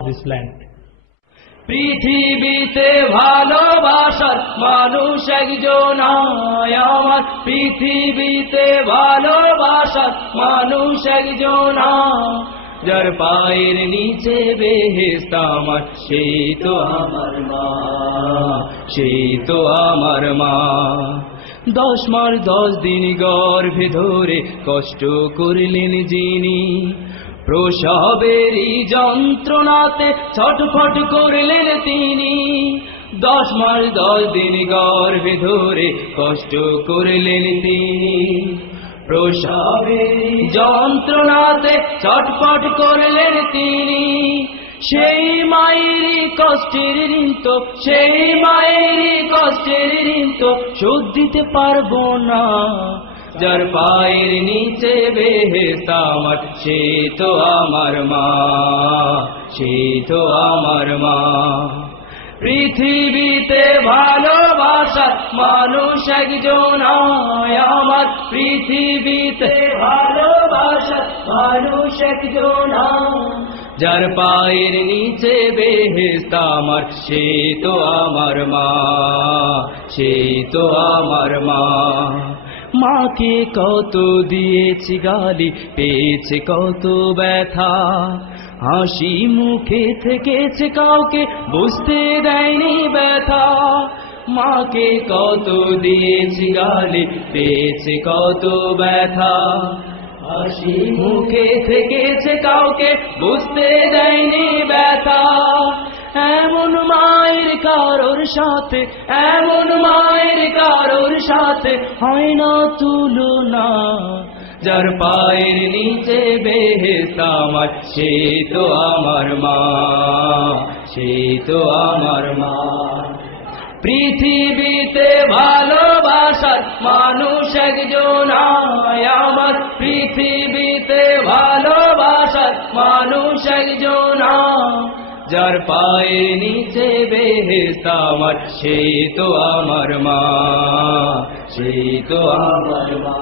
this land. পৃথিবীতে ভালোবাসার মানুষ একজন আমার, পৃথিবীতে ভালোবাসার মানুষ একজন, যার পায়ের নিচে বেহেশত আমার, সেই তো আমার মা, সেই তো আমার মা। 10 মাস 10 দিন গর্ভে ধরে কষ্ট করলেন যিনি, প্রসবেরই যন্ত্রণাতে ছটফট করলেন তিনি। 10 মাস 10 দিন গর্ভে ধরে কষ্ট করলেন তিনি, প্রসবেরই যন্ত্রণাতে ছটফট করলেন তিনি। সেই মায়েরই কষ্টের ঋণ তো, সেই মায়েরই কষ্টের ঋণ তো শোধ দিতে পারবো না, যার পায়ের নিচে বেহেশত আমার, সে তো আমার মা, সে তো আমার মা। পৃথিবীতে ভালোবাসার মানুষ একজন আমার, পৃথিবীতে ভালোবাসার মানুষ একজন, যার পায়ের নিচে বেহেশত আমার, সে তো আমার মা, সে তো আমার মা। মাকে কত দিয়েছি গালি, পেয়েছে কত ব্যথা, হাসি মুখে থেকেছে কাউকে বুঝতে দেয়নি ব্যথা। মাকে কত দিয়েছি গালি, পেয়েছে কত ব্যথা, হাসি মুখে থেকেছে কাউকে বুঝতে দেয়নি ব্যথা। এমন মায়ের কারোর সাথে, এমন মায়ের কারোর সাথে হয় না তুলনা, যার পায়ের নিচে বেহেশত আমার, সে তো আমার মা, সে তো আমার মা। পৃথিবীতে ভালোবাসার মানুষ একজন আমার, পৃথিবীতে ভালোবাসার মানুষ একজন, যার পায়ের নিচে বেহেশত আমার, সে তো আমার মা, সে তো আমার মা।